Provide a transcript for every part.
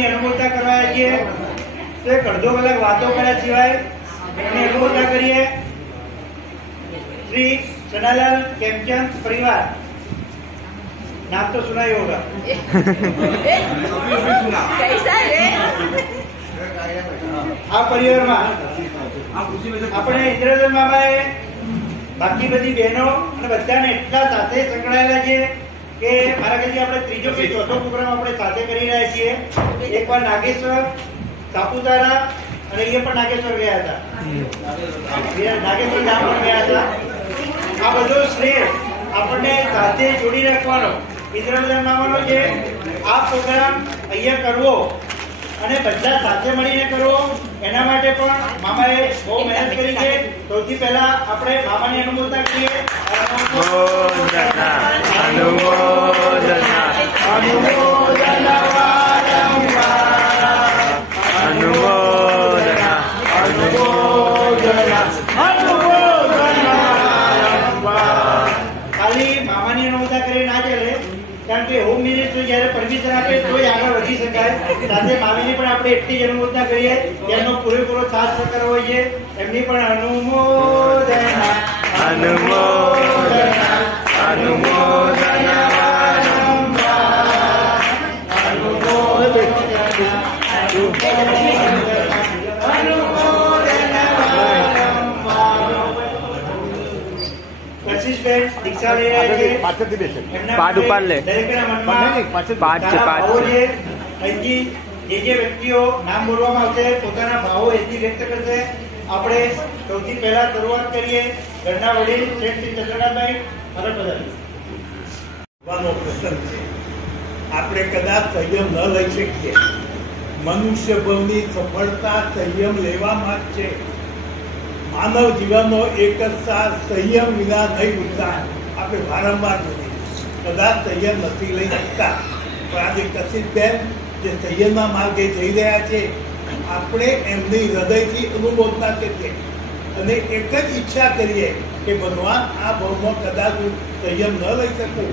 એમની અનુમોદના કરવા છીએ તો એક અડધો કલાક વાતો કર્યા સિવાય એમની અનુમોદના કરીએ। श्री चनालाल खेमचंद परिवार, नाम तो सुना ही होगा। कैसा है? आ परिवार में अपने इंद्रधन मामाए बाकी बधी बहनों અને બધાને એટલા સાથે સંકળાયેલા છે કે મારા કહેથી આપણે ત્રીજો કે ચોથો પ્રોગ્રામ આપણે સાથે કરી રહ્યા છીએ। એકવાર નાગેશ્વર સાપુતારા અને એ પણ નાગેશ્વર ગયા હતા, નાગેશ્વર ગામ પણ ગયા હતા। આ બધો શ્રેય આપણને સાથે જોડી રાખવાનો ઇન્દ્રધન મામાનો છે। આ પ્રોગ્રામ અહીંયા કરવો અને બધા સાથે મળીને કરવો એના માટે પણ મામાએ બહુ મહેનત કરી છે। સૌથી પહેલા આપણે મામાની અનુમોદના કરીએ। ખાલી મામાની અનુમોદના કરી ના ચાલે, કારણ કે હોમ મિનિસ્ટર જયારે પરમિશન આપે તો આગળ વધી શકાય। સાથે મામીની પણ આપણે એટલી જ અનુમોદના કરીએ, એમનો પૂરેપૂરો સાથ સહકાર હોય છે। એમની પણ અનુમોદના અનુમોદના અનુમોદના दीक्षा ले रहे हैं पाठ ऊपर ले पाठ से पाठ અહીંથી જે વ્યક્તિઓ નામ બોલવામાં આવશે પોતાના ભાવો અહીંથી વ્યક્ત કરશે। આપણે સૌથી પહેલા શરૂઆત કરીએ ઘરના વડીલ શ્રેષ્ઠ ચંદ્રકાંતભાઈ વાનો પ્રસંગ છે। આપણે કદાચ સંયમ ન લઈ શકીએ। મનુષ્ય ભવની સફળતા સંયમ લેવામાં જ છે। માનવ જીવનનો એક જ સાર સંયમ વિના નહીં ઉઠતા। આપણે વારંવાર જોઈએ કદાચ સંયમ નથી લઈ શકતા, પણ આજે કશિશબેન જે સંયમના માર્ગે જઈ રહ્યા છે, આપણે એમની હૃદયથી અનુમોદના કરીએ અને એક જ ઈચ્છા કરીએ કે ભગવાન આ ભાવમાં કદાચ હું સંયમ ન લઈ શકું,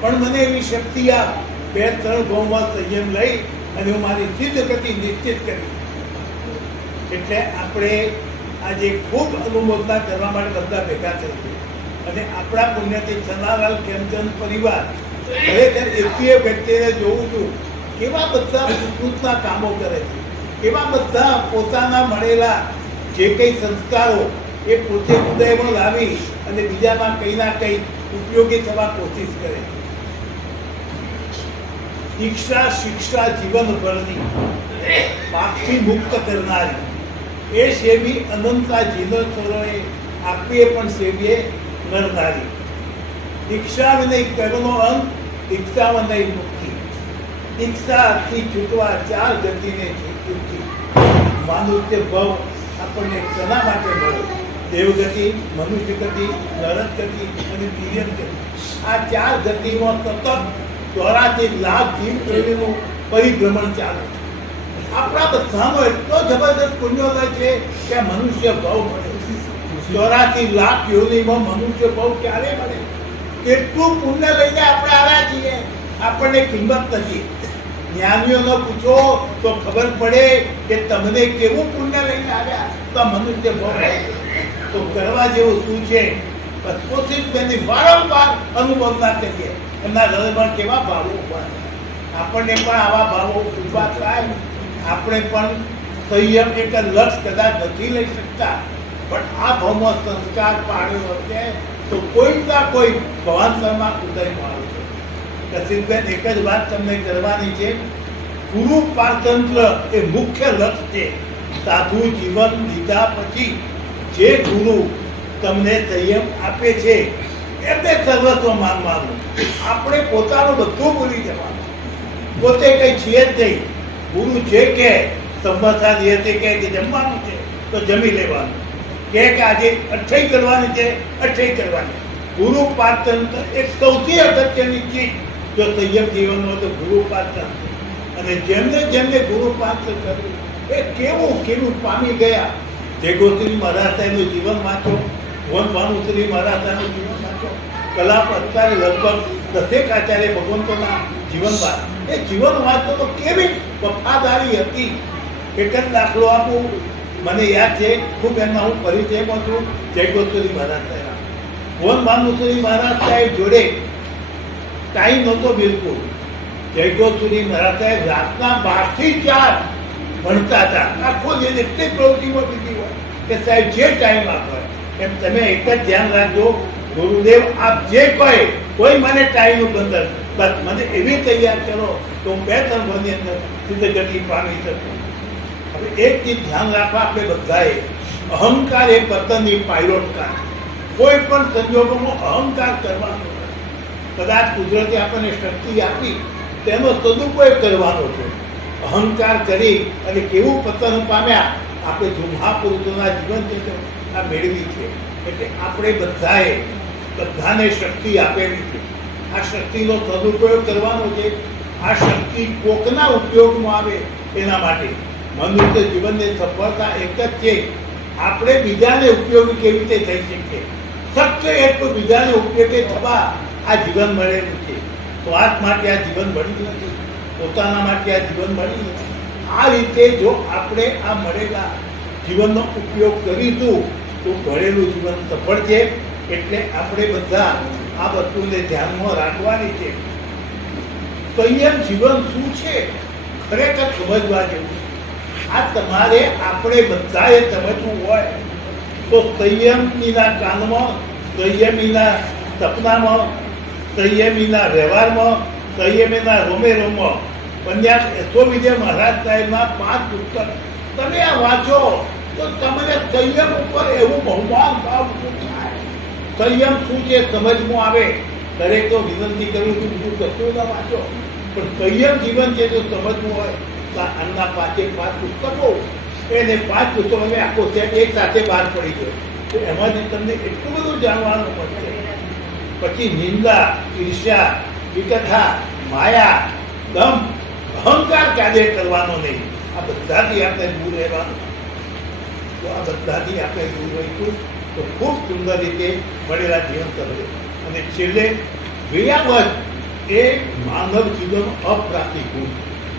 પણ મને એવી શક્તિ આપ 2-3 ભાવમાં સંયમ લઈ અને હું મારી સિદ્ધ ગતિ નિશ્ચિત કરી। એટલે આપણે આજે ખૂબ અનુમોદના કરવા માટે બધા ભેગા થઈ ગયા અને આપણા પુણ્યથી ચનાલાલ ખેમચંદ પરિવાર ખરેખર એકવીએ વ્યક્તિને જોઉં છું કેવા બધા સુકૃતના કામો કરે છે, કેવા બધા પોતાના મળેલા જે કંઈ સંસ્કારો એ પોતે હૃદયમાં લાવી અને બીજામાં કંઈ ના કંઈ ઉપયોગી થવા કોશિશ કરે। દીક્ષા શિક્ષા જીવનભરની પાપથી મુક્ત કરનારી એ સેવી અનંતા જીનોત્સરોએ આપીએ પણ સેવીએ નરનારી। દીક્ષા વિનય કરનો અંત, દીક્ષા વિનય મુક્તિ। દીક્ષાથી છૂટવા 4 ગતિને છૂટતી। માનુષ્ય ભવ આપણને શેના માટે મળે? દેવગતિ, મનુષ્ય ગતિ, નરક ગતિ અને તિર્યક ગતિ। આ 4 ગતિમાં સતત 84 લાખ જીવ પ્રેમીનું પરિભ્રમણ ચાલે। આપણા બધાનો એટલો જબરદસ્ત પુણ્યોદય છે કે મનુષ્ય ભાવ મળે। 84 લાખ યોનિમાં મનુષ્ય ભાવ ક્યારે મળે? કેટલું પુણ્ય લઈને આપણે આવ્યા છીએ, આપણને કિંમત નથી। જ્ઞાનીઓને પૂછો તો ખબર પડે કે તમને કેવું પુણ્ય લઈને આવ્યા તો મનુષ્ય ભાવ તો કરવા જેવું શું છે? કોશિશબેનની વારંવાર અનુભવના કરીએ, એમના હૃદયમાં કેવા ભાવો ઉભા છે। આપણને પણ આવા ભાવો ઉભા થાય। આપણે પણ સંયમ એક લક્ષ કદાચ નથી લઈ શકતા, પણ આ ભાવમાં સંસ્કાર પાડ્યો હશે તો કોઈના કોઈ ભવાન શર્મા ઉદયમાં આવશે। કશિશબેન એક જ વાત તમને કરવાની છે, ગુરુ પારતંત્ર એ મુખ્ય લક્ષ છે। સાધુ જીવન લીધા પછી જે ગુરુ તમને સંયમ આપે છે એમને સર્વસ્વ માનવાનું। આપણે પોતાનું બધું ભૂલી જવાનું, પોતે કઈ છીએ જ નહીં। ગુરુ જે કે સંવત્સર દિવસે કે જમવાનું છે તો જમી લેવાનું, કે આજે અઠ્ઠઈ કરવાની છે અઠ્ઠઈ કરવાની। ગુરુ પારતંત્ર એક સૌથી અગત્યની ચીજ જો સંયમ જીવનમાં તો ગુરુ પારતંત્ર। અને જેમને જેમને ગુરુ પાત્ર કર્યું એ કેવું કેવું પામી ગયા। જે ગોત્રી મહારાજ સાહેબનું જીવન વાંચો, વન ભાનુશ્રી મહારાજ સાહેબનું જીવન વાંચો, કલા અત્યારે લગભગ 10 આચાર્ય ભગવંતોના જીવન વાત, એ જીવન વાંચો તો કેવી વફાદારી વફાદારી હતી. એક જ દાખલો આપું, મને યાદ છે ખૂબ, એમના હું પરિચયમાં છું. જયગોસ્વામી મહારાજ સાહેબ, ભુવન ભાનુસુરી મહારાજ સાહેબ જોડે ટાઈમ નહોતો બિલકુલ. જયગોસ્વામી મહારાજ સાહેબ રાતના 12 થી 4 ભણતા હતા. આખો દિન એટલી પ્રવૃત્તિમાં બીજી હોય કે સાહેબ જે ટાઈમ આપે એમ તમે એક જ ધ્યાન રાખજો, ગુરુદેવ આપ જે કહે, કોઈ મને ટાઈમનું બંધન, બસ મને એવી તૈયાર કરો તો હું 2-3 વર્ષની અંદર સિદ્ધગતિ પામી શકું. હવે એક ચીજ ધ્યાન રાખવા આપણે બધાએ, અહંકાર એ પતનની પાયલોટ કાર. કોઈ પણ સંજોગોમાં અહંકાર કરવાનો નથી. કદાચ કુદરતે આપણને શક્તિ આપી તેનો સદુપયોગ કરવાનો છે. અહંકાર કરી અને કેવું પતન પામ્યા આપણે જો મહાપુરુષોના જીવન ચરિત્ર આ મેળવી છે. એટલે આપણે બધાને શક્તિ આપેલી છે. આ શક્તિનો સદુપયોગ કરવાનો છે. આ શક્તિ કોકના ઉપયોગમાં આવે એના માટે. મનુષ્ય જીવનની સફળતા એક જ છે, આપણે બીજાને ઉપયોગી કેવી રીતે થઈ શકીએ. શક્ય એટલું બીજાને ઉપયોગી થવા આ જીવન મળેલું છે. સ્વાર્થ માટે આ જીવન મળ્યું નથી, પોતાના માટે આ જીવન મળ્યું નથી. આ રીતે જો આપણે આ મળેલા જીવનનો ઉપયોગ કરીશું તો મળેલું જીવન સફળ છે. એટલે આપણે બધા આ વસ્તુને ધ્યાનમાં રાખવાની છે. સંયમ જીવન શું છે ખરેખર સમજવા જેવું. આ તમારે આપણે બધાએ સમજવું હોય તો સંયમીના કાનમાં, સંયમીના સપનામાં, સંયમીના વ્યવહારમાં, સંયમીના રોમે રોમમાં પંજાબ એસો વિજય મહારાજ સાહેબના 5 પુસ્તક તમે આ વાંચો તો તમને સંયમ ઉપર એવું બહુમાન ભાવ થાય. સંયમ શું છે સમજમાં આવે. દરેક તો વિનંતી કરું છું બીજું કશું ના વાંચો, પણ સંયમ જીવન છે તો સમજવું હોય તો આમના 5 પુસ્તકો, એને 5 પુસ્તકો અમે આખો સેટ એક સાથે બહાર પડી ગયો તો એમાંથી તમને એટલું બધું જાણવાનું મળશે. પછી નિંદા, ઈર્ષ્યા, વિકથા, માયા, દમ, અહંકાર કાર્ય કરવાનો નહીં. આ બધાથી આપણે દૂર રહેવાનું. તો આ બધાથી આપણે દૂર રહીશું તો ખૂબ સુંદર રીતે મળેલા જીવન કરશે. અને છેલ્લે વિયાવત એ માનવ જીવન અપ્રાપ્તિ ગુણ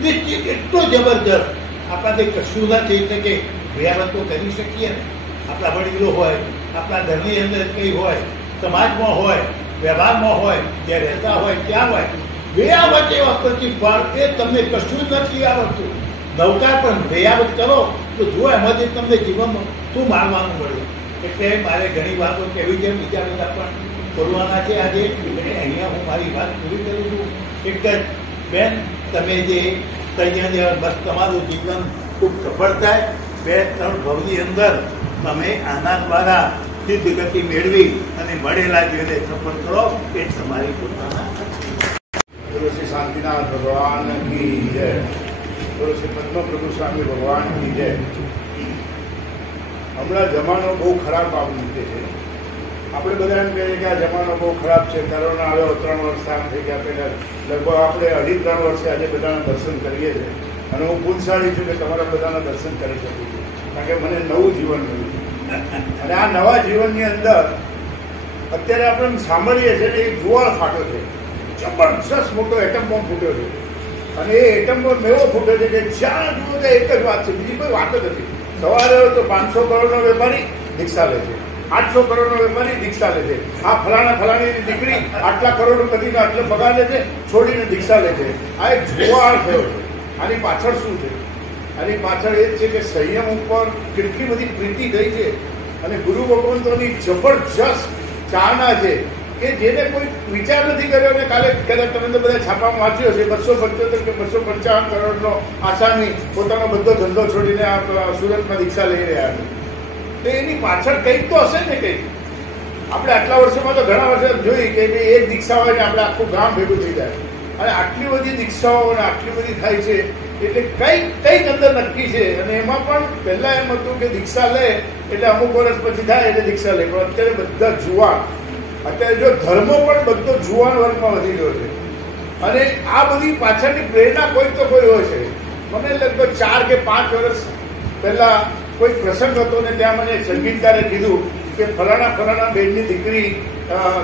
નિશ્ચિત એટલો જબરદસ્ત. આપણાથી કશું ના થઈ શકે. વિયાવત તો કરી શકીએ ને. આપણા વડીલો હોય, આપણા ઘરની અંદર કંઈ હોય, સમાજમાં હોય, વ્યવહારમાં હોય, જ્યાં રહેતા હોય ત્યાં હોય, વેયાવત એવા પ્રતિફળ એ તમને કશું જ નથી આવડતું. નવકાર પણ વેયાવત કરો તો જુઓ એમાંથી તમને જીવનમાં શું માનવાનું મળ્યું. એટલે મારે ઘણી વાતો કહેવી છે, બીજા બધા પણ બોલવાના છે આજે. એટલે અહીંયા હું મારી વાત પૂરી કરું છું. એક જ બેન, તમે જે તૈયાર બસ તમારું જીવન ખૂબ સફળ થાય. 2-3 ભવની અંદર તમે આના દ્વારા સિદ્ધ ગતિ મેળવી અને મળેલા જીવને સફળ કરો. એ તમારી પોતાના શ્રી શાંતિનાથ ભગવાન કી જય. શ્રી પદ્મપ્રભુ સ્વામી ભગવાન કી જય. હમણાં જમાનો બહુ ખરાબ આવી રીતે છે. આપણે બધા એમ કહીએ કે આ જમાનો બહુ ખરાબ છે. કોરોના આવ્યો, 3 વર્ષ આમ થઈ ગયા. પહેલાં લગભગ આપણે 2.5-3 વર્ષે આજે બધાના દર્શન કરીએ છીએ. અને હું પુનસારી છું કે તમારા બધાના દર્શન કરી શકું છું, કારણ કે મને નવું જીવન મળ્યું. અને આ નવા જીવનની અંદર અત્યારે આપણે સાંભળીએ છીએ કે એક જુવાળ ફાટો છે. જબરજસ્ત મોટો એટમ બોમ્બ ફૂટ્યો છે. અને એ એટમ બોમ્બ એવો ફૂટ્યો છે કે જ્યાં જુઓ ત્યાં એક જ વાત છે, બીજી કોઈ વાત જ નથી. સવારે તો 500 કરોડનો વેપારી દીક્ષા લે છે, 800 કરોડનો વેપારી દીક્ષા લે છે. આ ફલાણીની દીકરી આટલા કરોડપતિનો આટલો પગાર લે છે, છોડીને દીક્ષા લે છે. આ એક જુવાળ થયો છે. આની પાછળ શું છે? આની પાછળ એ જ છે કે સંયમ ઉપર કેટલી બધી પ્રીતિ ગઈ છે અને ગુરુ ભગવંતોની જબરજસ્ત ચાહના છે કે જેને કોઈ વિચાર નથી કર્યો. અને કાલે કદાચ તમે તો બધા છાપામાં વાંચ્યો છે, 275 કે 255 કરોડનો આસામી પોતાનો બધો ધંધો છોડીને આ સુરતમાં દીક્ષા લઈ રહ્યા છે. તો એની પાછળ કંઈક તો હશે ને કંઈક. આપણે આટલા વર્ષોમાં તો ઘણા વર્ષો જોઈ કે ભાઈ એક દીક્ષા હોય ને આપણે આખું ગામ ભેગું થઈ જાય. અને આટલી બધી દીક્ષાઓ અને આટલી બધી થાય છે એટલે કંઈક અંદર નક્કી છે. અને એમાં પણ પહેલાં એમ હતું કે દીક્ષા લે એટલે અમુક વર્ષ પછી થાય એટલે દીક્ષા લે. પણ અત્યારે બધા જુવાન, અત્યારે જો ધર્મો પણ બધો જુવાન વર્ગમાં વધી ગયો છે. અને આ બધી પાછળની પ્રેરણા કોઈક તો કોઈ હોય છે. મને લગભગ 4 કે 5 વર્ષ પહેલાં કોઈ પ્રસંગ હતો ને ત્યાં મને સંગીતકારે કીધું કે ફલાણા બેનની દીકરી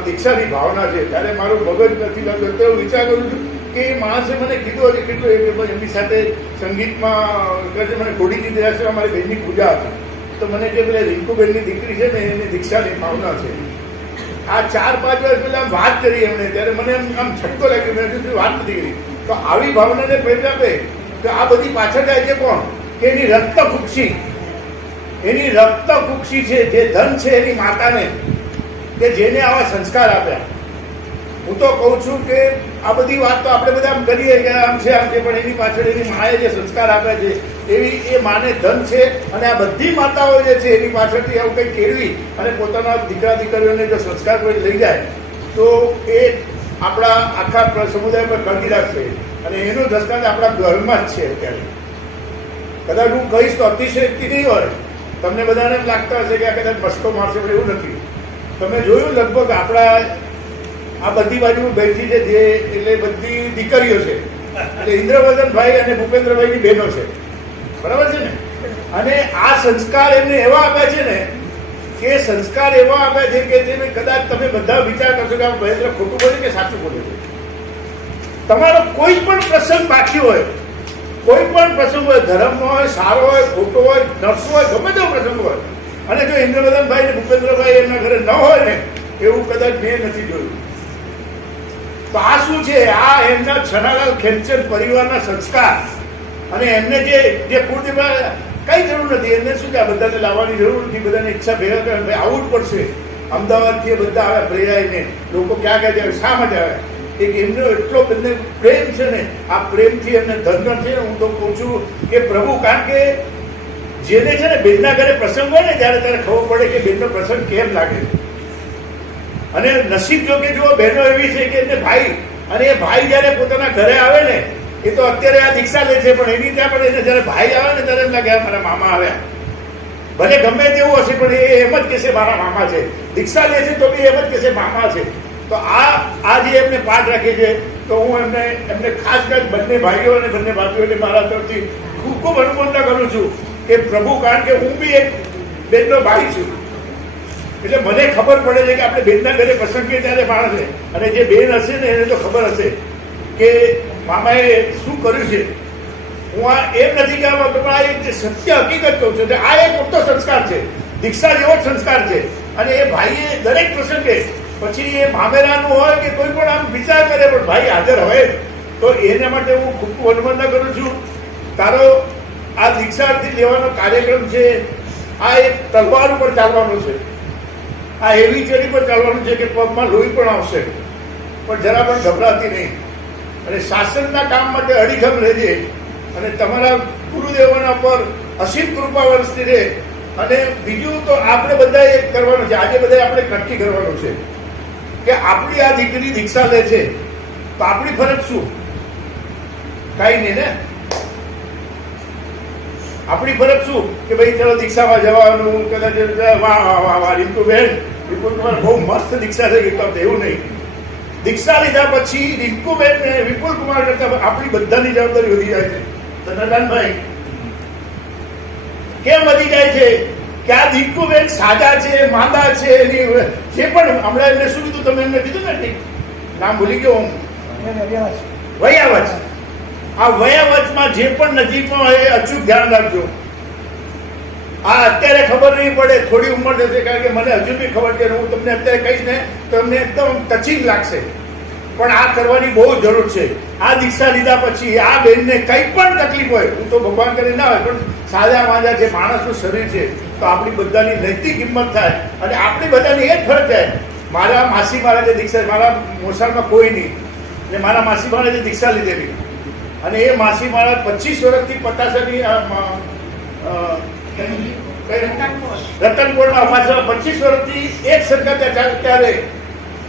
દીક્ષાની ભાવના છે. ત્યારે મારું મગજ નથી લાગતું. તો વિચાર કરું છું કે એ માણસે મને કીધું હજી કેટલું કે ભાઈ એમની સાથે સંગીતમાં કરે મને ઘોડીની દેરાસરમાં મારી બહેનની પૂજા હતી, તો મને કે પેલા રિંકુબેનની દીકરી છે ને એની દીક્ષાની ભાવના છે. આ 4-5 વર્ષ પહેલા વાત કરી એમણે, ત્યારે મને આમ છટકો લાગ્યો, મેં કીધું વાત નથી કરી. તો આવી ભાવનાને પ્રેરણા આપે તો આ બધી પાછળ જાય છે કોણ? કે એની રક્ત કુક્ષી છે, જે ધન છે એની માતાને, કે જેને આવા સંસ્કાર આપ્યા. હું તો કહું છું કે આ બધી વાત તો આપણે બધા આમ કરીએ કે આમ છે પણ એની પાછળ એની માએ જે સંસ્કાર આપ્યા છે એવી એ માને ધન છે. અને આ બધી માતાઓ જે છે એની પાછળથી આવું કંઈક કેળવી અને પોતાના દીકરા દીકરીઓને જો સંસ્કાર કોઈ લઈ જાય તો એ આપણા આખા સમુદાય પર કળગી રાખશે. અને એનું દ્રષ્ટાંત આપણા ઘરમાં જ છે. અત્યારે કદાચ હું કહીશ તો અતિશયોક્તિ નહીં હોય, તમને બધાને એમ લાગતા હશે કે આ કદાચ મસ્કો મારશે, પણ એવું નથી. તમે જોયું લગભગ આપણા આ બધી બાજુ બેઠી છે જે એટલે બધી દીકરીઓ છે, એટલે ઇન્દ્રવર્ધનભાઈ અને ભૂપેન્દ્રભાઈની બહેનો છે, બરાબર છે ને? અને આ સંસ્કાર એમને એવા આપ્યા છે ને કે સંસ્કાર એવા આપ્યા છે કે જે કદાચ તમે બધા વિચાર કરશો કે આ મહેન્દ્ર ખોટું બોલે કે સાચું બોલે છે. તમારો કોઈ પણ પ્રસંગ બાકી હોય, કોઈ પણ પ્રસંગ હોય, ધર્મનો હોય, સારો હોય, ખોટો હોય, નરસો હોય, ગમે તેવો પ્રસંગ હોય, અને જો ઇન્દ્રવર્ધનભાઈ ને ભૂપેન્દ્રભાઈ એમના ઘરે ન હોય ને એવું કદાચ મેં નથી જોયું. તો આ શું છે? આ એમના છનાલાલ ખેમચંદ પરિવારના સંસ્કાર. અને એમને જે કુળદેવમાં કઈ જરૂર નથી, એમને શું છે આ બધાને લાવવાની જરૂર નથી, બધાને ઈચ્છા ભેગા કરે આવવું જ પડશે. અમદાવાદથી બધા આવ્યા પ્રેરાઈને, લોકો ક્યાં ક્યાં જાય, શા માટે આવ્યા? એક એમનો એટલો બંને પ્રેમ છે ને, આ પ્રેમથી એમને ધન છે. હું તો કહું છું કે પ્રભુ, કારણ કે જેને છે ને બેનના ઘરે પ્રસંગ હોય ને ત્યારે ત્યારે ખબર પડે કે બેનનો પ્રસંગ કેમ લાગે છે. અને નસીબ જો કે જો બહેનો એવી છે કે એને ભાઈ, અને એ ભાઈ જયારે પોતાના ઘરે આવે ને, એ તો અત્યારે આ દીક્ષા લે છે, પણ એની ત્યાં પણ એને જયારે ભાઈ આવે ને ત્યારે એમ લાગે મારા મામા આવ્યા. ભલે ગમે તેવું હશે પણ એ એમ જ કહેશે મારા મામા છે. દીક્ષા લે છે તો બી એમ જ કહેશે મામા છે. તો આ જે એમને પાઠ રાખે છે, તો હું એમને ખાસ બંને ભાઈઓ અને બંને ભાભીઓને મારા તરફથી ખૂબ ખૂબ અનુમોદના કરું છું કે પ્રભુ, કારણ કે હું બી એક બેનનો ભાઈ છું, એટલે મને ખબર પડે છે કે આપણે બેનના ઘરે પ્રસંગે ત્યારે માણસે, અને જે બેન હશે ને એને તો ખબર હશે કે મામાએ શું કર્યું છે. હું આ એમ નથી કહેવા માંગતો, પણ આ એક સત્ય હકીકત કહું છું કે આ એક મોટો સંસ્કાર છે, દીક્ષા જેવો જ સંસ્કાર છે. અને એ ભાઈએ દરેક પ્રસંગે, પછી એ મામેરાનું હોય કે કોઈ પણ આમ વિચાર કરે પણ ભાઈ હાજર હોય, તો એના માટે હું ખૂબ ખૂબ અનુમોદના કરું છું. તારો આ દીક્ષાથી લેવાનો કાર્યક્રમ છે, આ એક તલવાર ઉપર ચાલવાનો છે, આ એવી ચેડી પર ચાલવાનું છે કે પગમાં લોહી પણ આવશે, પણ જરા પણ ગભરાતી નહીં. અને શાસનના કામ માટે અડીખમ રહેજે, અને તમારા ગુરુદેવોના પર અસીમ કૃપા વરસતી રહે. અને બીજું તો આપણે બધા એક કરવાનું છે, આજે બધા આપણે નક્કી કરવાનું છે કે આપણી આ દીકરી દીક્ષા લે છે તો આપણી ફરજ શું? કઈ નહીં ને. આપણી ફરજ શું કે ભાઈ ચલો દીક્ષામાં જવાનું, કદાચ વાહ રિંકુબેન, વિપુલકુમાર બહુ મસ્ત દીક્ષા થઈ ગઈ, એવું નહીં. દીક્ષા લીધા પછી રિંકુબેન ને વિપુલકુમાર કરતા આપણી બધાની જવાબદારી વધી જાય છે. ચંદ્રકાંતભાઈ, કેમ વધી જાય છે? કે આ રિંકુબેન સાજા છે, માંદા છે, એની જે પણ હમણાં એમને શું કીધું, તમે એમને કીધું ને, નામ ભૂલી ગયો હું, વયાવચ. આ વયાવચમાં જે પણ નજીકમાં હોય એ અચૂક ધ્યાન રાખજો. આ અત્યારે ખબર નહીં પડે, થોડી ઉંમર થશે, કારણ કે મને હજુ બી ખબર છે, હું તમને અત્યારે કહીશ ને તો એમને એકદમ ટચિંગ લાગશે, પણ આ કરવાની બહુ જરૂર છે. આ દીક્ષા લીધા પછી આ બેનને કંઈ પણ તકલીફ હોય, હું તો ભગવાન કરી ના હોય, પણ સાજા માજા જે માણસનું શરીર છે, તો આપણી બધાની નૈતિક હિંમત થાય, અને આપણી બધાની એ જ ફરજ થાય. મારા માસી મહારાજે દીક્ષા, મારા મોસાળમાં કોઈ નહીં, ને મારા માસી મહારાજે દીક્ષા લીધેલી, અને એ માસી મહારાજ 25 વર્ષથી પતાસાની રતનપોળમાં 25 વર્ષથી એક સરકાર ત્યારે,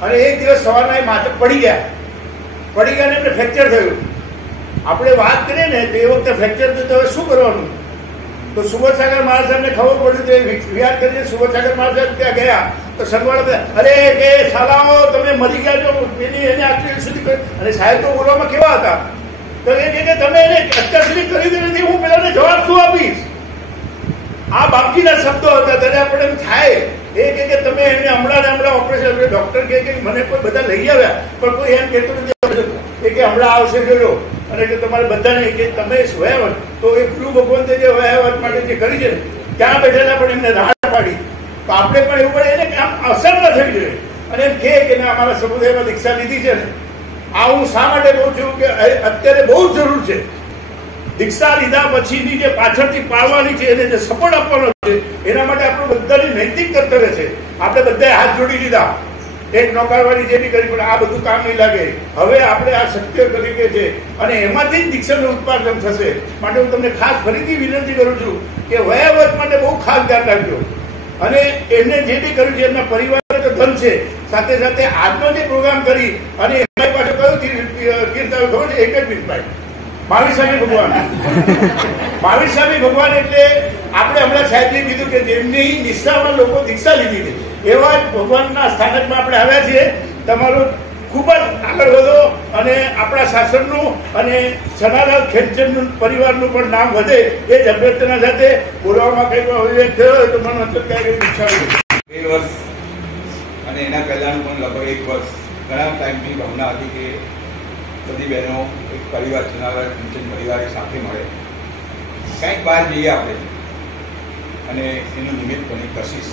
અને એક દિવસ સવારના એ માથે પડી ગયા ને એમને ફ્રેક્ચર થયું. આપણે વાત કરીએ ને તો એ વખતે ફ્રેક્ચર થયું તો હવે શું કરવાનું? તો સુબોધસાગર મહારાજ સાહેબને ખબર પડ્યું, તો વિહાર કરીને સુબોધસાગર મહારાજ સાહેબ ત્યાં ગયા, તો સંગવાળા અરે કે સાલાઓ તમે મરી ગયા છો, પેલી એને આટલી સુધી. અને સાહેબ તો બોલવામાં કેવા હતા, તો એ કે તમે એને અત્યાર સુધી કરી દીધી નથી, હું પેલાને જવાબ શું આપીશ? આ બાપજીના શબ્દો હતા. ત્યારે આપણે એમ થાય એ કે તમે એને હમણાં ઓપરેશન, ડોક્ટર કે મને કોઈ બધા લઈ આવ્યા, પણ કોઈ એમ કહેતું નથી એ કે હમણાં આવશે જોજો, અને કે તમારે બધાને કે તમે વયાવટ, તો એ ગુરુ ભગવંતે જે વયાવટ માટે જે કરી છે ત્યાં બેઠેલા પણ એમને રાહ પાડી, તો આપણે પણ એવું પડે એને કે આમ અસર ન થઈ જોઈએ અને એમ કે ના અમારા સમુદાયમાં દીક્ષા લીધી છે ને. આ હું શા માટે કહું છું કે અત્યારે બહુ જ જરૂર છે. દીક્ષા લીધા પછીની જે પાછળથી પાળવાની છે, એને જે સપોર્ટ આપવાનો છે, એના માટે આપણું બધાની નૈતિક કર્તવ્ય છે. આપણે બધાએ હાથ જોડી દીધા, એક નોકરવાળી જે બી કરી, પણ આ બધું કામ નહીં લાગે. હવે આપણે આ શક્ય તરીકે છે અને એમાંથી જ દીક્ષાનું ઉત્પાદન થશે. માટે હું તમને ખાસ ફરીથી વિનંતી કરું છું કે વયાવત માટે બહુ ખાસ ધ્યાન રાખજો. અને એમને જે બી કર્યું છે એમના પરિવારને તો ધન છે, સાથે સાથે આજનો જે પ્રોગ્રામ કરી અને એમની પાસે કયું તીર્થ આવ્યું ખબર છે? એક જ મિનિટ, મહાવીર સ્વામી ભગવાન. મહાવીર સ્વામી ભગવાન એટલે આપણે હમણાં સાહેબે કીધું કે જેમની નિષ્ઠામાં લોકો દીક્ષા લીધી છે, એવા જ ભગવાનના સ્થાનકમાં આપણે આવ્યા છીએ. તમારું ખૂબ જ આગળ વધો અને આપણા શાસનનું અને સનાતન ખેમચંદ પરિવારનું પણ નામ વધે, એ જ અભ્યર્થના સાથે બોલવામાં કંઈક અવિવેક થયો હોય તો મને અંતર ક્યાંય ઈચ્છા નથી. 2 વર્ષ અને એના પહેલાંનું પણ લગભગ 1 વર્ષ ઘણા ટાઈમની ભાવના હતી કે બધી બહેનો એક પરિવાર ચલાવવા, ખેમચંદ પરિવાર સાથે મળે, કંઈક બહાર જઈએ આપણે. અને એનું નિમિત્ત બની Kashish.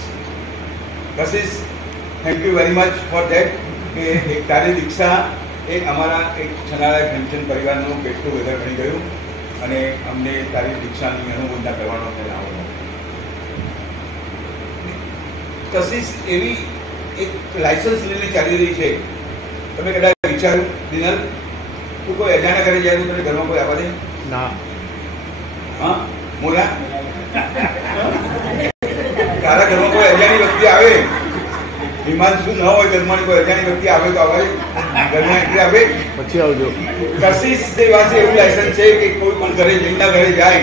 Thank you very much for that કે એક તારી દીક્ષા એ અમારા એક છનારા ખેમચંદ પરિવારનું ગેટ ટુગેધર બની ગયું અને અમને તારી દીક્ષાની અનુમોદના કરવાનો લાવો. કશિશ એવી એક લાયસન્સ લઈને ચાલી રહી છે. તમે કદાચ વિચાર્યું દિનલ, તું કોઈ અજાણ્યા ઘરે જાય તો તને ઘરમાં કોઈ આવવા દે? ના. હા મોલા, તારા ઘરમાં કોઈ અજાણી વ્યક્તિ આવે, હિમાંશુ ન હોય ઘરમાં, કોઈ અજાણી વ્યક્તિ આવે તો આવે ઘરમાં એટલે આવે પછી આવજો. કશિશ જે વાત છે એવું લાયસન્સ છે કે કોઈ પણ ઘરે જઈના ઘરે જાય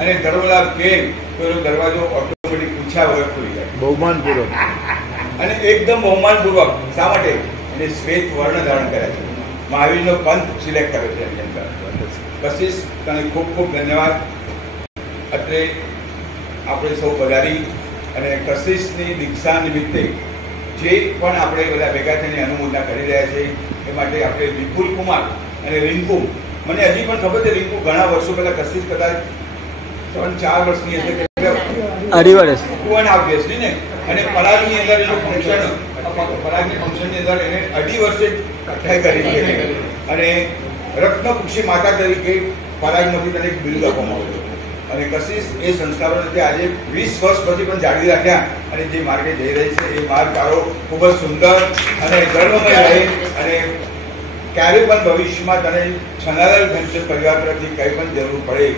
અને ઘરવાળા કે તો એનો દરવાજો ઓટોમેટિક પૂછ્યા વગર ખુલી જાય. બહુમાનપૂર્વક અને એકદમ બહુમાનપૂર્વક. શા માટે? એને શ્વેત વર્ણ ધારણ કર્યા છે, મહાવીરનો પંથ સિલેક્ટ કર્યો છે એની અંદર. કશિશ, તને ખૂબ ખૂબ ધન્યવાદ. અત્રે આપણે સૌ પધારી અને કશિશની દીક્ષા નિમિત્તે જે પણ આપણે બધા ભેગા થઈને અનુમોદના કરી રહ્યા છે એ માટે આપણે વિપુલ કુમાર અને રિંકુ, મને હજી પણ ખબર છે રિંકુ ઘણા વર્ષો પહેલા કશિશ કદાચ 3-4 વર્ષની હશે, 2.5 વર્ષ, 2.5 વર્ષની ને. અને પરાગની અંદર એનું ફંક્શન, પરાગની ફંક્શનની અંદર એને 2.5 વર્ષે અઠ્ઠાઈ કરી છે અને રત્નકુક્ષી માતા તરીકે પરાગમાંથી તને એક બિરુદ આપવામાં આવ્યું. અને કશિશ એ સંસ્કારોને તે આજે 20 વર્ષ પછી પણ જાળવી રાખ્યા અને જે માર્ગે જઈ રહી છે એ માર્ગ તારો ખૂબ જ સુંદર અને ધર્મમય રહે. અને ક્યારેય પણ ભવિષ્યમાં તને છનાલાલ ખેમચંદ પરિવાર તરફથી કંઈ પણ જરૂર પડે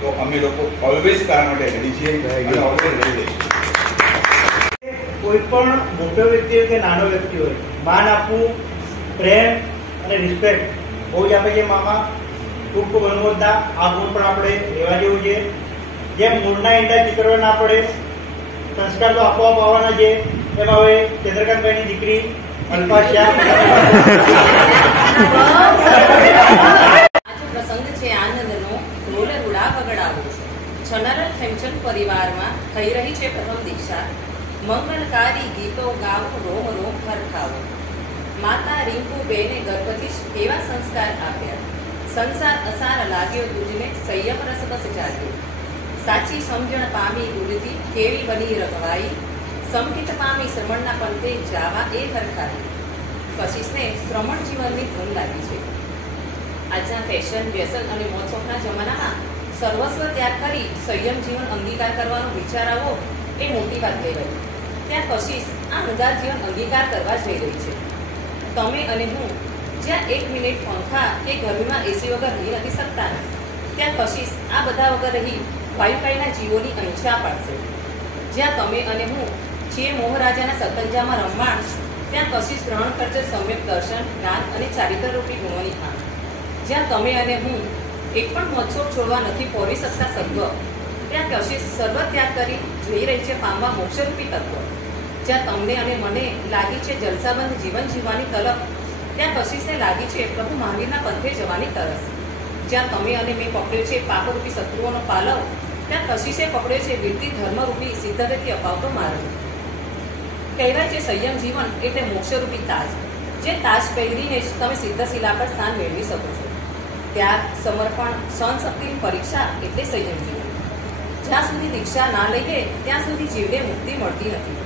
તો અમે લોકો ઓલવેઝ તારા માટે રેડી છીએ અને ઓલવેઝ રેડી રહીશું. કોઈ પણ મોટો વ્યક્તિ હોય કે નાનો વ્યક્તિ હોય, માન આપવું, પ્રેમ અને રિસ્પેક્ટ બહુ જ આપે છે મામા. ખૂબ ખૂબ અનુમોદના. આ ગુણ પણ આપણે લેવા જેવું છે. જેમ મૂળના ઈંડા ચિતરવા ના પડે, સંસ્કાર તો આપોઆપ આવવાના છે. એમાં હવે ચંદ્રકાંતભાઈની દીકરી અલ્પા શાહ. પ્રસંગ છે આનંદનો, ઢોલ રૂડા વગડાવો. છનારા ખેમચંદ પરિવારમાં થઈ રહી છે પ્રથમ દીક્ષા. મંગલકારી ગીતો ગાવો, રોમ રોમ હરખાવો. માતા રીંકુ બેને ગર્ભથી જ કેવા સંસ્કાર આપ્યા. સંસાર અસાર લાગ્યો તુજને, સંયમ રસ બસ જાગ્યો. સાચી સમજણ પામી ગુરુથી, કેવી બની રઘવાઈ. સંકિત પામી શ્રમણના પંથે, જાવા એ હરખાઈ. કશિશને શ્રમણ જીવનની ધૂન લાગી છે. આજના ફેશન, વ્યસન અને મોજશોખના જમાનામાં સર્વસ્વ ત્યાગ કરી સંયમ જીવન અંગીકાર કરવાનો વિચાર આવો એ મોટી વાત કહેવાય. ત્યાં કશિશ આ ઉદાર જીવન અંગીકાર કરવા જઈ રહી છે. તમે અને હું જ્યાં 1 મિનિટ પંખા કે ગરમીમાં એસી વગર રહી નથી શકતા, ત્યાં કશિશ આ બધા વગર રહી વાયુકાઈના જીવોની અહિંસા પાડશે. જ્યાં તમે અને હું છીએ મોહરાજાના સતંજામાં રમવાણ, ત્યાં કશિશ ગ્રહણ કરશે સમ્યક દર્શન, જ્ઞાન અને ચારિત્રરૂપી ગુણોની ખાણ. જ્યાં તમે અને હું એક પણ મોજશોખ છોડવા નથી પોરી શકતા સત્વ, ત્યાં કશિશ સર્વ ત્યાગ કરી જઈ રહી છે પામવા મોક્ષરૂપી તત્વ. જ્યાં તમને અને મને લાગી છે જલસાબંધ જીવન જીવવાની તલપ, ત્યાં કશિશને લાગી છે પ્રભુ મહાવીરના પંથે જવાની તરસ. જ્યાં તમે અને મેં પકડ્યો છે પાપરૂપી શત્રુઓનો પાલવ, ત્યાં કશિશે પકડ્યો છે વિધિ ધર્મરૂપી સિદ્ધગતિ અપાવતો માર્ગ. કહેવાય છે સંયમ જીવન એટલે મોક્ષરૂપી તાજ. જે તાજ પહેરીને જ તમે સિદ્ધશિલા પર સ્થાન મેળવી શકો છો. ત્યાગ, સમર્પણ, સહનશક્તિની પરીક્ષા એટલે સંયમ જીવન. જ્યાં સુધી દીક્ષા ના લઈએ ત્યાં સુધી જીવને મુક્તિ મળતી નથી.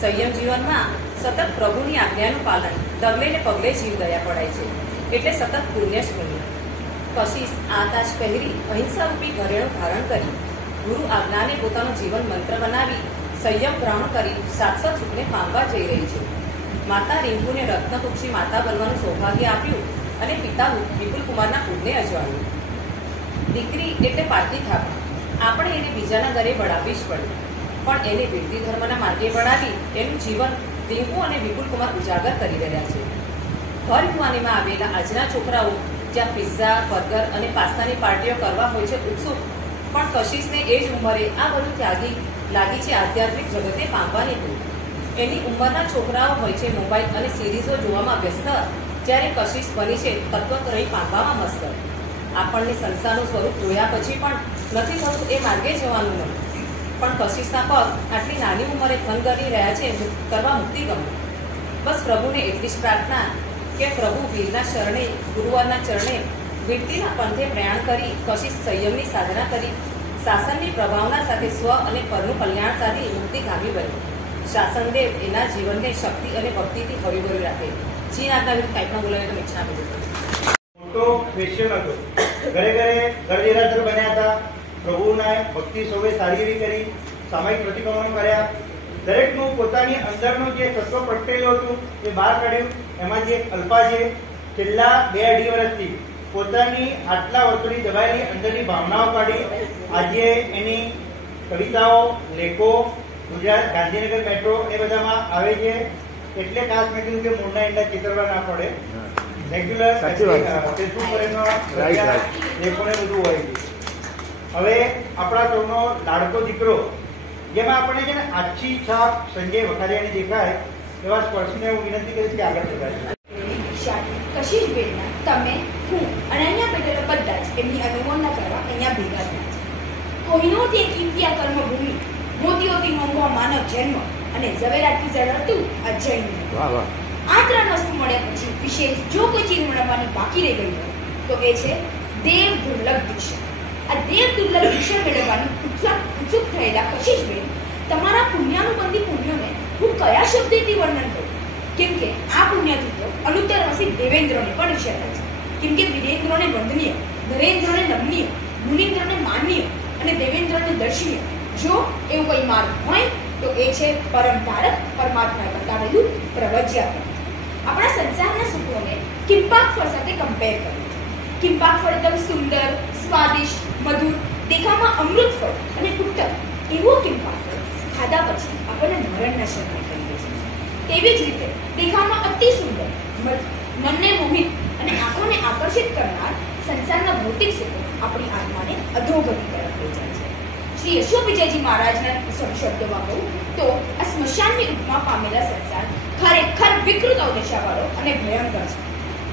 સંયમ જીવનમાં સતત પ્રભુની આજ્ઞાનું પાલન, ડગલે ને પગલે જીવ દયા પડાય છે એટલે સતત પુણ્ય જ પુણ્ય. કશિશ આ તાજ પહેરી અહિંસા રૂપી ઘરેણું ધારણ કરી ગુરુ આજ્ઞાને પોતાનું જીવન મંત્ર બનાવી સંયમ ગ્રહણ કરી શાશ્વત સુખને પામવા જઈ રહી છે. માતા રિંકુને રત્નકુક્ષી માતા બનવાનું સૌભાગ્ય આપ્યું અને પિતા વિપુલકુમારના કુળને અજવાળ્યું. દીકરી એટલે પારકી થાપા. આપણે એને બીજાના ઘરે બળાવવી જ પડે, પણ એને વિરતી ધર્મના માર્ગે બળાવી એનું જીવન રિંકુ અને વિપુલકુમાર ઉજાગર કરી રહ્યા છે. ભર યુવાનીમાં આવેલા આજના છોકરાઓ જ્યાં પિઝા, બર્ગર અને પાસ્તાની પાર્ટીઓ કરવા હોય છે ઉત્સુક, પણ કશિશને એ જ ઉંમરે આ બધું ત્યાગી લાગી છે આધ્યાત્મિક જગતે પામવાની ભૂલ. એની ઉંમરના છોકરાઓ હોય છે મોબાઈલ અને સિરીઝો જોવામાં વ્યસ્ત, જ્યારે કશિશ બની છે તત્વત્રયી પામવામાં મસ્ત. આપણને સંસારનું સ્વરૂપ જોયા પછી પણ નથી થતું એ માર્ગે જવાનું મન, પણ કશિશના પગ આટલી નાની ઉંમરે ધન કરી રહ્યા છે કરવા મુક્તિ ગમે. બસ પ્રભુને એટલી જ પ્રાર્થના કે પ્રભુ વીરના શરણે, ગુરુવારના ચરણે વીરતીના પંથે પ્રયાણ કરી કશિશ સંયમની સાધના કરી શાસનની પ્રભાવના સાથે સ્વ અને પરનું કલ્યાણ સાધી મુક્તિગામી બની. શાસનદેવ એના જીવનને શક્તિ અને ભક્તિથી હળીભળ્યું રાખે. ચીન આજના વિરુદ્ધ કંઈ પણ બોલાવે તો ઈચ્છા આપી દીધું. મોટો ક્વેશ્ચન હતો. ઘરે ઘરે ઘર દેરાસર બન્યા હતા. પ્રભુના ભક્તિ સૌએ સારી એવી કરી, સામાયિક પ્રતિક્રમણો કર્યા. દરેકનું પોતાની અંદરનું જે તત્વ પ્રગટેલું હતું એ બહાર કાઢ્યું. એમાં જે અલ્પા છે છેલ્લા 2-2.5 વર્ષથી પોતાની આટલા વર્ષોની દબાયેલી અંદરની ભાવનાઓ કાઢી આજે એની કવિતાઓ, લેખો ગુજરાત, ગાંધીનગર મેટ્રો એ બધામાં આવે છે. એટલે ખાસ મેં કીધું કે મૂળના ઈંડા ચિતરવા ના પડે. રેગ્યુલર ફેસબુક પર એનો લેખોને બધું હોય છે. હવે આપણા સૌનો લાડકો દીકરો, જેમાં આપણને છે ને આછી છાપ સંજય વખારિયાની દેખાય એવા સ્પર્શને હું વિનંતી કરીશ કે આગળ ચલાવીએ. કશિશબેનના તમે, હું અને અહીંયા બેઠેલા બધા જ એમની અનુમોદના કરવા અહીંયા ભેગા થયા છે. કોહિનૂરથી એક કિંમતી આ કર્મભૂમિ, મોતીઓથી મોંઘો માનવ જન્મ અને ઝવેરાતથી ઝળહળતું આ જૈન. આ 3 વસ્તુ મળ્યા પછી વિશેષ જો કોઈ ચીજ મળવાની બાકી રહી ગઈ હોય તો એ છે દેવ દુર્લભ દીક્ષા. આ દેવ દુર્લભ દીક્ષા મેળવવાની ઉત્સુક થયેલા કશિશબેન, તમારા પુણ્યાનુબંધી પુણ્યોને હું કયા શબ્દથી વર્ણન કરું? કેમ કે આ પુણ્યથી તો અનુત્તરવાસી દેવેન્દ્રોને પણ ઈર્ષ્યા થાય છે. કેમ કે વીરેન્દ્રોને વંદનીય, નરેન્દ્રોને નમનીય, મુનિન્દ્રોને માનનીય અને દેવેન્દ્રોને દર્શનીય જો એવું કોઈ માર્ગ હોય તો એ છે પરમ ધારક પરમાત્માએ બતાવેલું પ્રવજ્યા. આપણા સંસારના સુખોને કિંપાક ફળ સાથે કમ્પેર કર્યું છે. કિંપાક ફળ એકદમ સુંદર, સ્વાદિષ્ટ, મધુર, દેખામાં અમૃત ફળ અને ઉત્તમ એવું કિંપાક ફળ ખાધા પછી આપણને મરણના શરણે કરી દે છે. તેવી જ રીતે દેખામાં અતિ સુંદર, મનને મોહિત અને આંખોને આકર્ષિત કરનાર સંસારના ભૌતિક સુખો આપણી આત્માને અધોગતિ તરફ લઈ જાય છે. શ્રી અશોક વિજયજી મહારાજના શબ્દોમાં કહું તો આ સ્મશાનની ઉપમા પામેલા સંસાર ખરેખર વિકૃત અવદશાવાળો અને ભયંકર છે.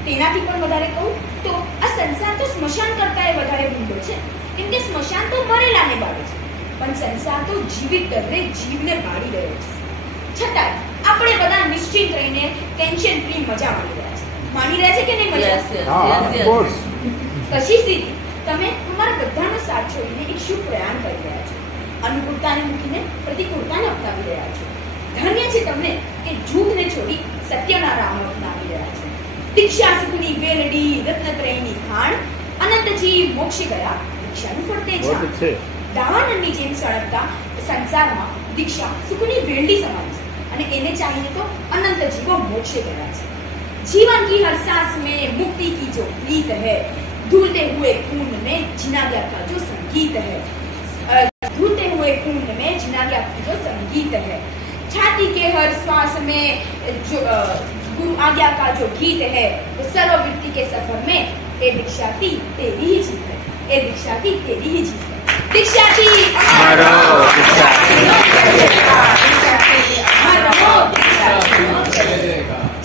તેનાથી પણ વધારે કહું તો આ સંસાર તો સ્મશાન કરતાં વધારે ભૂંડો છે. કેમ કે સ્મશાન તો મરેલાને બાળે છે, પણ સંસાર તો જીવિત દરેક જીવને બાળી રહ્યો છે. છતાં આપણે બધા નિશ્ચિત રહીને ટેન્શન ફ્રી મજા માણી રહ્યા છે. માણી રહ્યા છે કે નહીં મજા? કશિશ દીદી, તમે અમારા બધાનો સાથ છોડીને એક શુભ પ્રયાણ કરી રહ્યા છો. અનુકૂળતાને મૂકીને પ્રતિકૂળતાને અપનાવી રહ્યા છો. ધન્ય છે તમને કે જૂઠને છોડી સત્યના રાહ અપનાવી રહ્યા છો. દીક્ષા સુખની વેલડી, રત્નત્રયની ખાણ, અનંત જીવ મોક્ષે ગયા દીક્ષાનું ફળ તે છે. દાવાનળની જેમ સળગતા સંસારમાં દીક્ષા સુખની વેલડી સમાન છે અને એને ચાહીને તો અનંત જીવો મોક્ષે ગયા છે. जीवन की हर सांस में मुक्ति की जो प्रीत है, धुलते हुए खून में जिनाग्या का जो संगीत है, धुलते हुए खून में जिनाग्या की जो संगीत है, छाती के हर श्वास में जो गुरु आज्ञा का जो गीत है, वो सर्ववृत्ति के सफर में ये दीक्षा की तेरी ही जीत है, ये दीक्षा की तेरी ही जीत है. दीक्षा की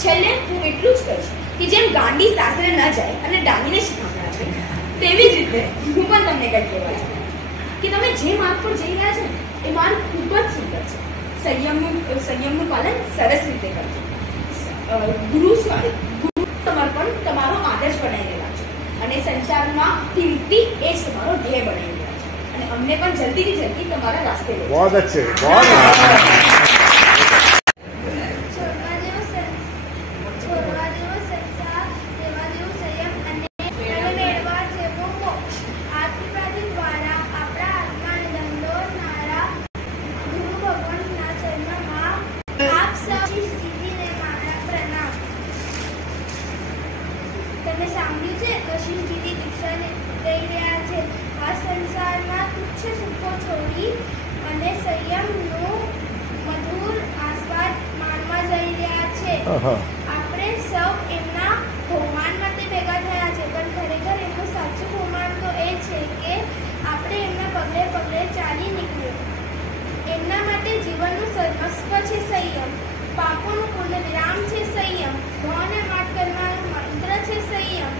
છેલ્લે હું એટલું જ કહીશ કે જેમ ગાંડી સાસરે ન જાય અને ડાંગીને શીખવતા છે, તેવી જ રીતે હું પણ તમને કંઈક કહેવા છું કે તમે જે માર્ગ પર જઈ રહ્યા છો એ માર્ગ ખૂબ જ સુંદર છે. સંયમનું પાલન સરસ રીતે કરજો. ગુરુ સમર્પણ તમારો આદર્શ બનાવી રહ્યા છો અને સંસારમાં કીર્તિ એ જ તમારો ધ્યેય બનાવી રહ્યા છો અને અમને પણ જલ્દીથી જલ્દી તમારા રાસ્તે લો. बहुत अच्छे, बहुत છોડવા જેવો સંસાર, દેવા જેવો સંયમ અને મેળવા જેવો મોક્ષ. આદિવાદી દ્વારા આપણા આત્માને દંડોરનારા ગુરુ ભગવાનના ચરણમાં આપ સૌની સ્થિતિને મારા પ્રણામ. તમે સાંભળ્યું છે કશિશજીની દીક્ષા લઈ રહ્યા છે. આ સંસારમાં તુચ્છ સુખો છોડી અને સંયમનું મધુર આસ્વાદ માણવા જઈ રહ્યા છે. આપણે સૌ એમના બહુમાન માટે ભેગા થયા છે, પણ ખરેખર એમનું સાચું બહુમાન તો એ છે કે આપણે એમના પગલે પગલે ચાલી નીકળીએ. એમના માટે જીવનનું સર્વસ્વ છે સંયમ, પાપોનું પૂર્ણ વિરામ છે સંયમ, ભવને માટ કરવાનો મંત્ર છે સંયમ,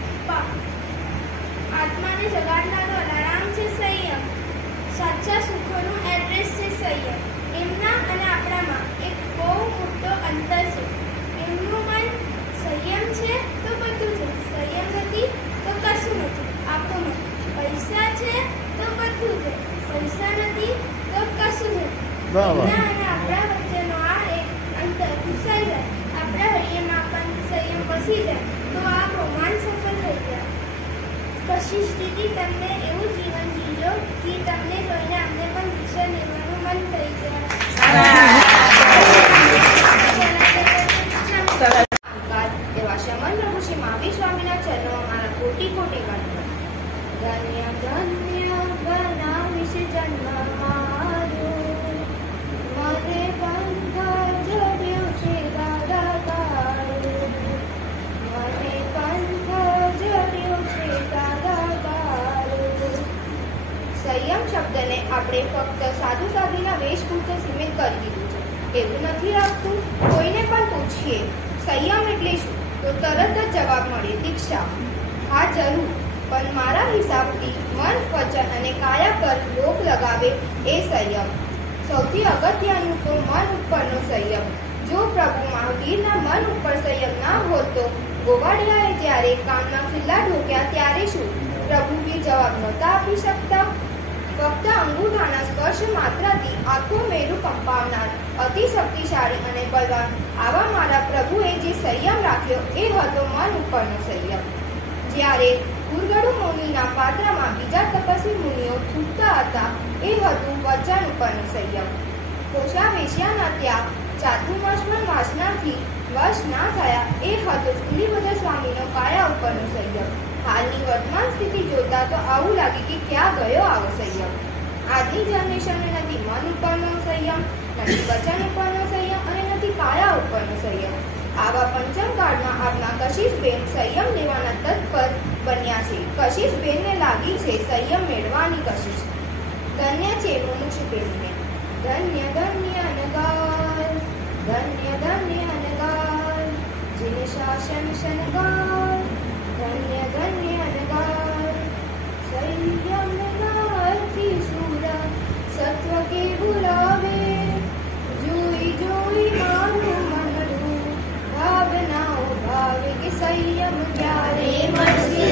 આત્માને જગાડનારો અલારામ છે સંયમ, સાચા સુખોનું એડ્રેસ છે સંયમ. એમના અને આપણામાં એક બહુ મોટો અંતર છે. એમનું મન સંયમ છે તો બધું છે, સંયમ નથી તો કશું નથી. આપણું મન પૈસા છે તો બધું છે, પૈસા નથી તો કશું નથી. એમના અને આપણા વચ્ચેનો આ એક અંતર ભૂસાઈ જાય, આપણા હૈયામાં પણ સંયમ બસી જાય તો આ બહુમાન સફળ થઈ ગયા. કશિશજીથી તમને એવું જીવન જીજો કે તમને જોઈને અમને પણ દીક્ષા લેવાનું મન થઈ જાય. એવા શમન પ્રભુ શ્રી મહાવીર સ્વામીના ચરણોમાં મારા કોટી કોટી વંદન. ધન્ય ધન્ય બનાવીશ જન્મ મારો, મને પંથ જડ્યો છે દાદા તારો, મને પંથ જડ્યો છે દાદા તારો. સંયમ શબ્દને આપણે ફક્ત સાધુ સાધ્વીના વેશ પૂરતો સીમિત કરી દીધું છે. એવું નથી લાગતું? કોઈને પણ પૂછીએ સંયમ એટલે શું તો તરત જ જવાબ મળે દીક્ષા. હા જરૂર, પણ મારા હિસાબથી મન, વચન અને કાયા પર રોક લગાવે એ સંયમ. સૌથી અગત્યનું તો મન ઉપરનો સંયમ. જો પ્રભુ મહાવીરના મન ઉપર સંયમ ના હોત તો ગોવાળિયાએ જ્યારે કામના ખિલ્લા ઢોક્યા ત્યારે શું પ્રભુ બી જવાબ નહોતા આપી શકતા? ફક્ત અંગૂઠાના સ્પર્શ માત્રથી આખું મેરું કંપાવનાર અતિ શક્તિશાળી અને બલવાન આવા મારા પ્રભુએ જે સંયમ રાખ્યો એ હતો મન ઉપરનો સંયમ. જ્યારે કુરગડુ મુનિના પાત્રમાં બીજા તપસ્વી મુનિઓ થૂકતા હતા એ હતું વચન ઉપરનો સંયમ. કોશા વેશ્યાના ત્યાં ચાતુર્માસમાં વાસનાથી વશ ના થયા એ હતો સ્ત્રીવદર સ્વામીનો કાયા ઉપરનો સંયમ. હાલની વર્તમાન સ્થિતિ જોતા તો આવું લાગે કે ક્યાં ગયો આવો સંયમ. આજની જનરેશનને નથી મન ઉપરનો સંયમ, નથી વચન ઉપરનો સંયમ અને નથી કાયા ઉપરનો સંયમ. આવા પંચમ કાળમાં આપના કશિશબેન સંયમ લેવાના તત્પર બન્યા છે. કશિશબેનને લાગી છે સંયમ મેળવાની કશિશ. ધન્ય છે મુમુક્ષુબેનને. ધન્ય ધન્ય અનગાર, ધન્ય ધન્ય અનગાર, જેને શાસન શનગાર, ધન્ય ધન્ય અનગાર. સંયમ નાથી સુરા સત્વ કે બુલાવે, જોઈ જોઈ મારું મનડું ભાવનાઓ ભાવે કે સંયમ ક્યારે મળશે,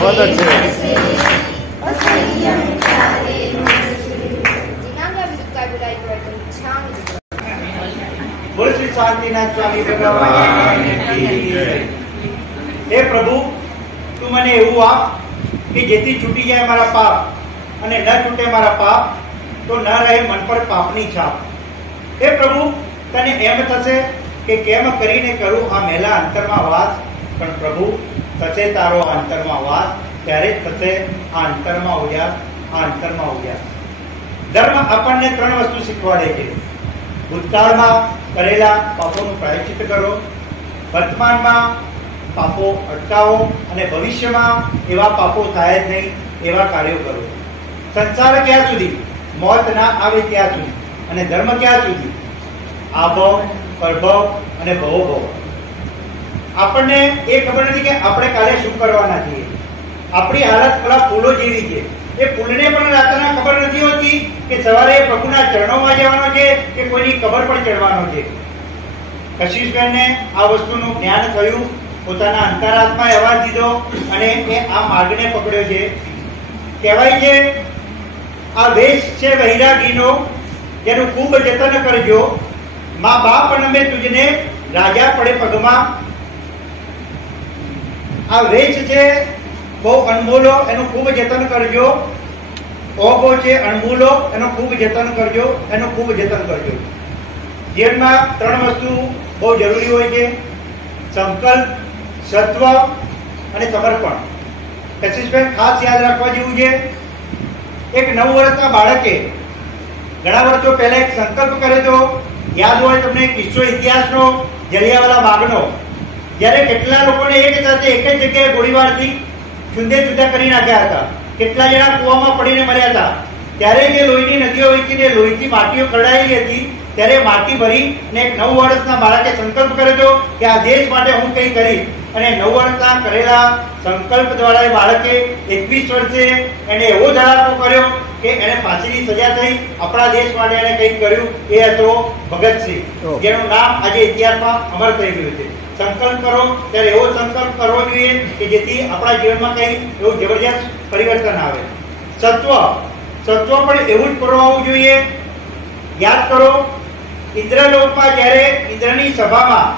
बहुत अच्छे. અસંયમ ક્યારે મળશે. જીનાગા વિદુકા બુલાઈ પડતો છામ. બોલ શ્રી શાંતિનાથ સ્વામી ભગવાન કી જય. હે પ્રભુ, તું મને એવું આપ કે જેથી છૂટી જાય મારા પાપ, અને ન છૂટે મારા પાપ તો ન રહે મન પર પાપની છાપ. હે પ્રભુ, તને એમ થશે કે કેમ કરીને કરું આ મેલા અંતરમાં વાસ, પણ પ્રભુ થશે તારો અંતરમાં વાસ, ત્યારે જ થશે આ અંતરમાં ઉજાસ, આ અંતરમાં ઉજાસ. ધર્મ આપણને 3 વસ્તુ શીખવાડે છે. ભૂતકાળમાં કરેલા પાપોનું પ્રાયશ્ચિત કરો, વર્તમાનમાં પાપો અટકાવો અને ભવિષ્યમાં એવા પાપો થાય જ નહીં એવા કાર્યો કરો. સંસાર ક્યાં સુધી? મોત ના આવે ત્યાં સુધી. અને ધર્મ ક્યાં સુધી? આભવ, પરભવ અને ભવભવ. આપણને એ ખબર નથી કે આપણે કાલે શું કરવાના છીએ. આપણી હાલત પેલા ફૂલો જેવી છે. એ ફૂલને પણ રાતના ખબર નથી હોતી કે સવારે પ્રભુના ચરણોમાં જવાનો છે કે કોઈની કબર પર ચડવાનો છે. કશિશબેનને આ વસ્તુનું જ્ઞાન થયું, પોતાના અંતરાત્માએ અવાજ દીધો અને એ આ માર્ગને પકડ્યો છે. કહેવાય છે આ વેશ છે વૈરાગીનો, જેનું ખૂબ જતન કરજો. મા બાપ નમે તુજને રાજા પડે પગમાં. આ વેશ છે બહુ અણમોલો, એનું ખૂબ જતન કરજો. ઓબો છે અણમોલો, એનું ખૂબ જતન કરજો, એનું ખૂબ જતન કરજો. જીવનમાં 3 વસ્તુ બહુ જરૂરી હોય છે: સંકલ્પ, સત્વ અને સમર્પણ. કશિશબેન ખાસ યાદ રાખવા જેવું છે. એક 9 વર્ષના બાળકે ઘણા વર્ષો પહેલા એક સંકલ્પ કર્યો હતો. યાદ હોય તમને કિસ્સો ઇતિહાસનો, જલિયાવાલા બાગનો, જ્યારે કેટલા લોકોને એક સાથે એક જ જગ્યાએ ગોળીબારથી જુદે જુદા કરી નાખ્યા હતા. કેટલા જણા કૂવામાં પડીને મર્યા હતા. ત્યારે જે લોહીની નદીઓ વહેતી ને લોહીથી માટીઓ ખરડાયેલી હતી, ત્યારે માટી ભરી અને એક 9 વર્ષના બાળકે સંકલ્પ કર્યો હતો કે આ દેશ માટે હું કંઈ કરીશ. અને 9 વર્ષના કરેલા સંકલ્પ દ્વારા એ બાળકે 21 વર્ષે એને એવો ધડાકો કર્યો કે એને ફાંસીની સજા થઈ. આપણા દેશ માટે એને કંઈક કર્યું. એ હતો ભગતસિંહ, જેનું નામ આજે ઇતિહાસમાં અમર થઈ ગયું છે. સંકલ્પ કરો ત્યારે એવો સંકલ્પ કરવો જોઈએ કે જેથી આપણા જીવનમાં કંઈ એવું જબરજસ્ત પરિવર્તન આવે. સત્વ પણ એવું જ કરવું જોઈએ. યાદ કરો, ઇન્દ્રલોકમાં જ્યારે ઇન્દ્રની સભામાં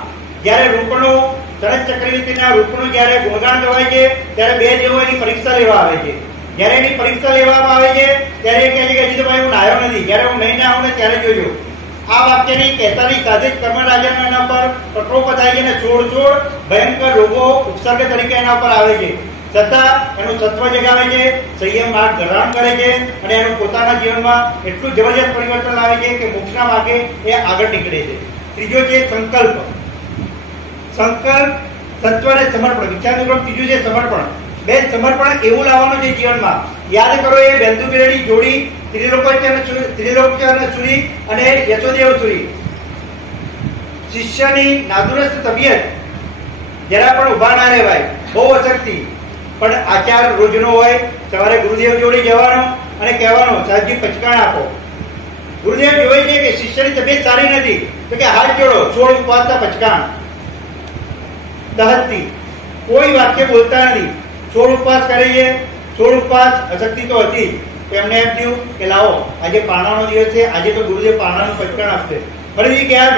જ્યારે રૂપનો શરદ ચક્રવર્તીના રૂપનું જ્યારે ગુણગાન ગવાય છે, ત્યારે 2 દેવો એની પરીક્ષા લેવા આવે છે. જ્યારે એની પરીક્ષા લેવામાં આવે છે ત્યારે એ કહે છે કે હજી તો ભાઈ હું નાયો નથી, જ્યારે હું નહીં નાહું ને ત્યારે જોજો. આ વાક્યની કહેતાની સાથે જ કર્મરાજાનો એના પર પ્રકોપ થાય છે અને છોડ ભયંકર રોગો ઉપસર્ગ તરીકે એના પર આવે છે. છતાં એનું સત્વ જગાવે છે, સંયમ માર્ગ ગ્રહણ કરે છે અને એનું પોતાના જીવનમાં એટલું જબરજસ્ત પરિવર્તન આવે છે કે મોક્ષના માર્ગે એ આગળ નીકળે છે. ત્રીજો છે સંકલ્પ, સત્વ અને સમર્પણ. વિચારનું ક્રમ ત્રીજું છે સમર્પણ. સમર્પણ એવું લાવવાનું છે જીવનમાં. યાદ કરો એ બેંદુ બિરડી જોડી ત્રિલોક્યસુરી અને યશોદેવસુરી. શિષ્યની નાદુરસ્ત તબિયત જરા પણ ઉભા ના રહેવાય, બહુ અશક્તિ. પણ આચાર રોજનો હોય, સવારે ગુરુદેવ જોડે જવાનો અને કહેવાનો સાહેબજી પચકાણ આપો. ગુરુદેવ જોઈ છે કે શિષ્યની તબિયત સારી નથી તો કે હાથ જોડો, 16 ઉપવાસના પચકાણ. દહતી કોઈ વાક્ય બોલતા નથી, 16 ઉપવાસ કરે છે. 16 ઉપવાસ અશક્તિ તો હતી. એમને એમ થયું કે લાવો આજે પારણાનો દિવસ છે, આજે તો ગુરુદેવ પારણાનું પચકાણ આપશે. ફરીથી ગયા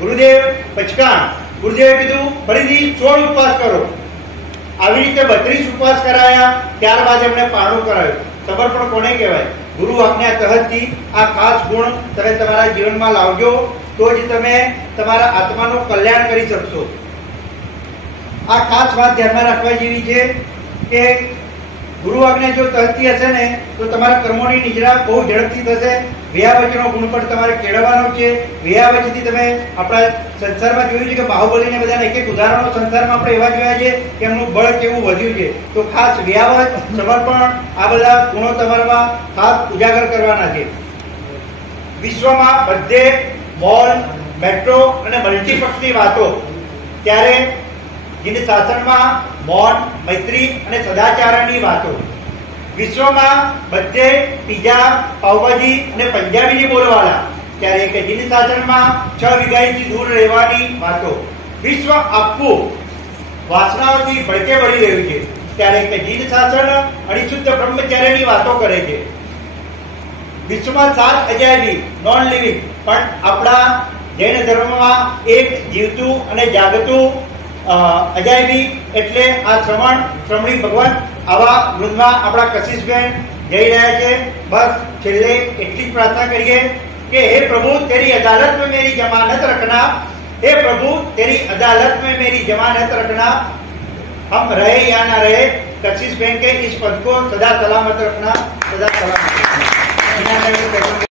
ગુરુદેવ પચકાણ. ગુરુદેવે કીધું ફરીથી 16 ઉપવાસ કરો. આવી રીતે 32 ઉપવાસ કરાયા. ત્યારબાદ એમને પારણું કરાયું. સમર્પણ કોને કહેવાય? ગુરુ આજ્ઞા તહતથી આ ખાસ ગુણ તમે તમારા જીવનમાં લાવજો, તો જ તમે તમારા આત્માનું કલ્યાણ કરી શકશો. આ ખાસ વાત ધ્યાનમાં રાખવા જેવી છે કે ગુરુ આજ્ઞા જો તહતી હશે ને તો તમારા કર્મોની નિજરા બહુ ઝડપથી થશે. વ્યાવચનો ગુણ પણ તમારે કેળવવાનો છે. વ્યાવચથી તમે આપણા સંસારમાં જોયું છે કે બાહુબલીને બધાને એક ઉદાહરણો સંસારમાં આપણે એવા જોયા છે કે એમનું બળ કેવું વધ્યું છે. તો ખાસ વ્યાવચ, સમર્પણ, આ બધા ગુણો તમારામાં ખાસ ઉજાગર કરવાના છે. વિશ્વમાં બધે મોલ, મેટ્રો અને મલ્ટીપક્ષની વાતો, ત્યારે જીન શાસનમાં મૌન, મૈત્રી અને સદાચારની વાતો. વિશ્વમાં બધે પીઝા, પાવભાજી અને પંજાબીની બોલવાળા, ત્યારે કે જીન શાસનમાં 6 વીઘાથી દૂર રહેવાની વાતો. વિશ્વ આખું વાસનાઓથી ભડકે વળી રહ્યું છે, ત્યારે કે જીન શાસન અણિશુદ્ધ બ્રહ્મચર્યની વાતો કરે છે. વિશ્વમાં 7 અજાયબી નોન લિવિંગ, પણ આપણા જૈન ધર્મમાં એક જીવતું અને જાગતું અજાયબી એટલે આ શ્રમણી ભગવાન. આવા વૃંદમાં આપણા કશિશબેન જઈ રહ્યા છે. બસ છેલ્લે એટલી જ પ્રાર્થના કરીએ કે હે પ્રભુ તેરી અદાલત में मेरी जमानत रखना, हे प्रभु तेरी अदालत में मेरी जमानत रखना, हम रहे या ना रहे कशिशबेन के इस पद को सदा सलामत रखना, सदा सलामत रखना.